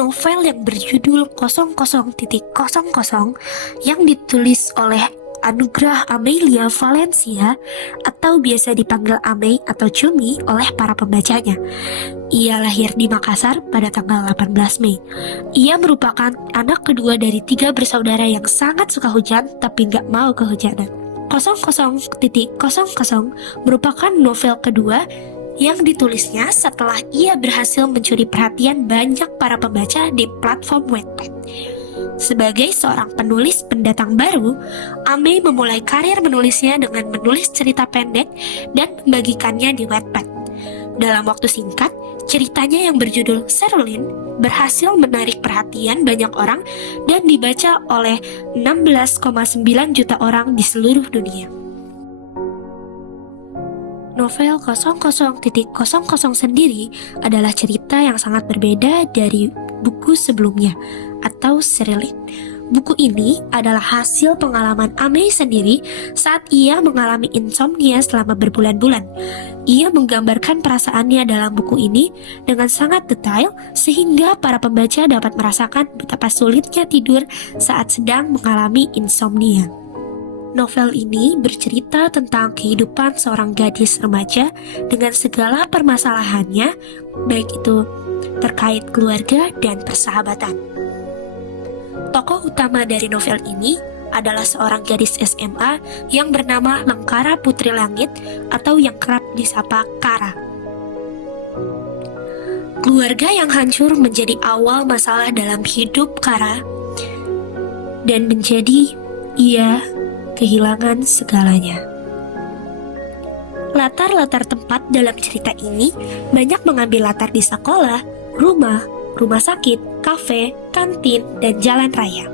novel yang berjudul 00.00 yang ditulis oleh Anugrah Amelia Valencia atau biasa dipanggil Amei atau Cumi oleh para pembacanya. Ia lahir di Makassar pada tanggal 18 Mei. Ia merupakan anak kedua dari 3 bersaudara yang sangat suka hujan tapi nggak mau kehujanan. 00.00 merupakan novel kedua yang ditulisnya setelah ia berhasil mencuri perhatian banyak para pembaca di platform Wattpad. Sebagai seorang penulis pendatang baru, Amei memulai karir menulisnya dengan menulis cerita pendek dan membagikannya di Wattpad. Dalam waktu singkat, ceritanya yang berjudul Serulin berhasil menarik perhatian banyak orang dan dibaca oleh 16,9 juta orang di seluruh dunia. Novel 00.00 sendiri adalah cerita yang sangat berbeda dari buku sebelumnya atau Serulin. Buku ini adalah hasil pengalaman Amei sendiri saat ia mengalami insomnia selama berbulan-bulan. Ia menggambarkan perasaannya dalam buku ini dengan sangat detail sehingga para pembaca dapat merasakan betapa sulitnya tidur saat sedang mengalami insomnia. Novel ini bercerita tentang kehidupan seorang gadis remaja dengan segala permasalahannya, baik itu terkait keluarga dan persahabatan. Tokoh utama dari novel ini adalah seorang gadis SMA yang bernama Lengkara Putri Langit atau yang kerap disapa Kara. Keluarga yang hancur menjadi awal masalah dalam hidup Kara dan menjadi ia kehilangan segalanya. Latar-latar tempat dalam cerita ini banyak mengambil latar di sekolah, rumah sakit, kafe, kantin, dan jalan raya.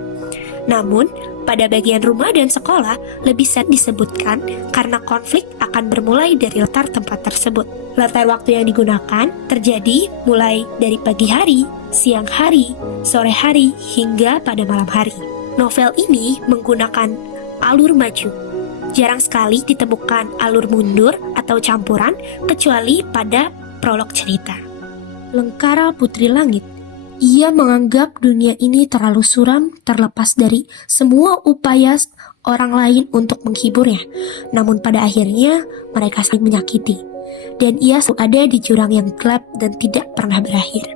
Namun, pada bagian rumah dan sekolah lebih sering disebutkan karena konflik akan bermulai dari latar tempat tersebut. Latar waktu yang digunakan terjadi mulai dari pagi hari, siang hari, sore hari, hingga pada malam hari. Novel ini menggunakan alur maju. Jarang sekali ditemukan alur mundur atau campuran kecuali pada prolog cerita. Lengkara Putri Langit. Ia menganggap dunia ini terlalu suram terlepas dari semua upaya orang lain untuk menghiburnya. Namun pada akhirnya mereka saling menyakiti. Dan ia selalu ada di jurang yang gelap dan tidak pernah berakhir.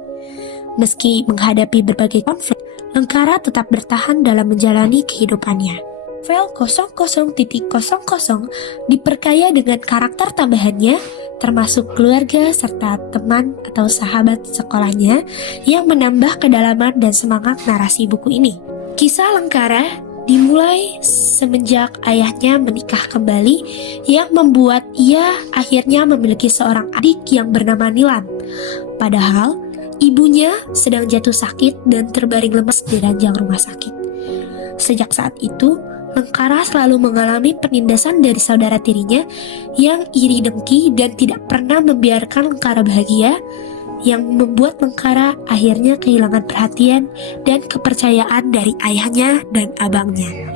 Meski menghadapi berbagai konflik, Lengkara tetap bertahan dalam menjalani kehidupannya. Novel 00.00 diperkaya dengan karakter tambahannya, termasuk keluarga serta teman atau sahabat sekolahnya yang menambah kedalaman dan semangat narasi buku ini. Kisah Lengkara dimulai semenjak ayahnya menikah kembali yang membuat ia akhirnya memiliki seorang adik yang bernama Nilam. Padahal ibunya sedang jatuh sakit dan terbaring lemas di ranjang rumah sakit. Sejak saat itu, Lengkara selalu mengalami penindasan dari saudara tirinya yang iri dengki dan tidak pernah membiarkan Lengkara bahagia, yang membuat Lengkara akhirnya kehilangan perhatian dan kepercayaan dari ayahnya dan abangnya.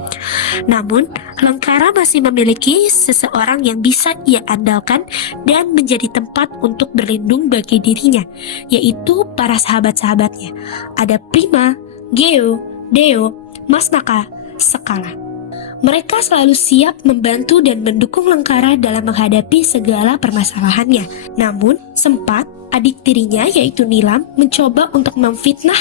Namun, Lengkara masih memiliki seseorang yang bisa ia andalkan dan menjadi tempat untuk berlindung bagi dirinya, yaitu para sahabat-sahabatnya. Ada Prima, Geo, Deo, Masnaka, Sekala. Mereka selalu siap membantu dan mendukung Lengkara dalam menghadapi segala permasalahannya. Namun, sempat adik tirinya yaitu Nilam mencoba untuk memfitnah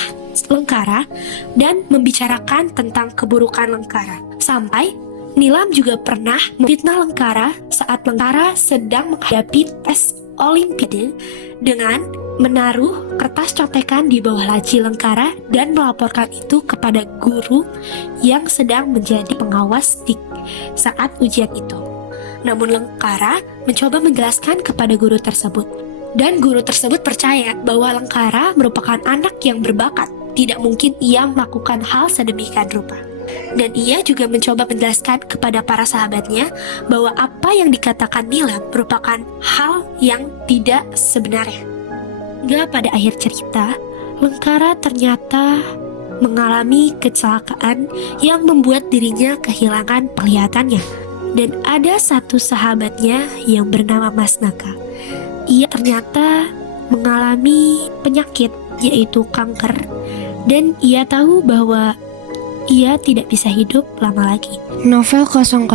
Lengkara dan membicarakan tentang keburukan Lengkara. Sampai Nilam juga pernah memfitnah Lengkara saat Lengkara sedang menghadapi tes Olimpiade dengan menaruh kertas contekan di bawah laci Lengkara dan melaporkan itu kepada guru yang sedang menjadi pengawas di saat ujian itu. Namun Lengkara mencoba menjelaskan kepada guru tersebut, dan guru tersebut percaya bahwa Lengkara merupakan anak yang berbakat. Tidak mungkin ia melakukan hal sedemikian rupa. Dan ia juga mencoba menjelaskan kepada para sahabatnya bahwa apa yang dikatakan Nilam merupakan hal yang tidak sebenarnya. Hingga pada akhir cerita, Lengkara ternyata mengalami kecelakaan yang membuat dirinya kehilangan penglihatannya. Dan ada satu sahabatnya yang bernama Masnaka. Ia ternyata mengalami penyakit yaitu kanker dan ia tahu bahwa ia tidak bisa hidup lama lagi. Novel 00.00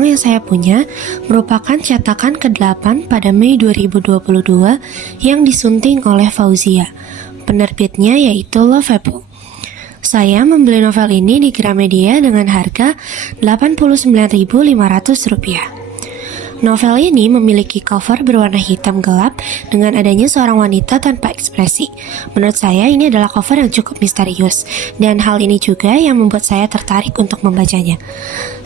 yang saya punya merupakan cetakan ke-8 pada Mei 2022 yang disunting oleh Fauzia. Penerbitnya yaitu Lovable. Saya membeli novel ini di Gramedia dengan harga Rp89.500. Novel ini memiliki cover berwarna hitam gelap dengan adanya seorang wanita tanpa ekspresi. Menurut saya ini adalah cover yang cukup misterius, dan hal ini juga yang membuat saya tertarik untuk membacanya.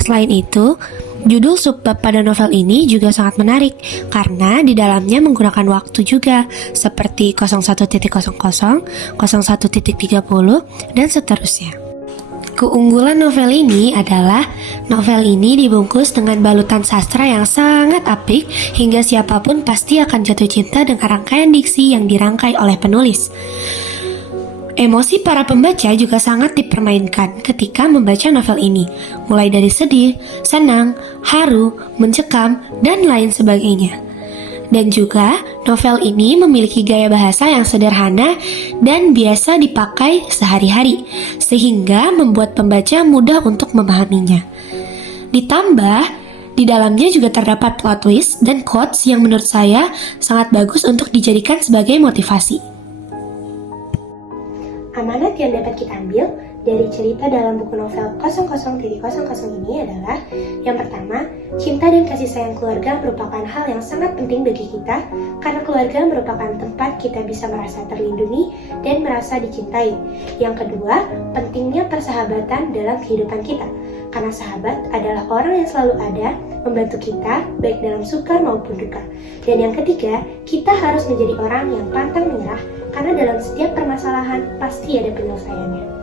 Selain itu, judul subbab pada novel ini juga sangat menarik karena di dalamnya menggunakan waktu juga seperti 01.00, 01.30, dan seterusnya. Keunggulan novel ini adalah novel ini dibungkus dengan balutan sastra yang sangat apik hingga siapapun pasti akan jatuh cinta dengan rangkaian diksi yang dirangkai oleh penulis. Emosi para pembaca juga sangat dipermainkan ketika membaca novel ini, mulai dari sedih, senang, haru, mencekam, dan lain sebagainya. Dan juga novel ini memiliki gaya bahasa yang sederhana dan biasa dipakai sehari-hari, sehingga membuat pembaca mudah untuk memahaminya. Ditambah, di dalamnya juga terdapat plot twist dan quotes yang menurut saya sangat bagus untuk dijadikan sebagai motivasi. Amanat yang dapat kita ambil dari cerita dalam buku novel 00.00 ini adalah: yang pertama, cinta dan kasih sayang keluarga merupakan hal yang sangat penting bagi kita karena keluarga merupakan tempat kita bisa merasa terlindungi dan merasa dicintai. Yang kedua, pentingnya persahabatan dalam kehidupan kita karena sahabat adalah orang yang selalu ada membantu kita baik dalam suka maupun duka. Dan yang ketiga, kita harus menjadi orang yang pantang menyerah karena dalam setiap permasalahan pasti ada penyelesaiannya.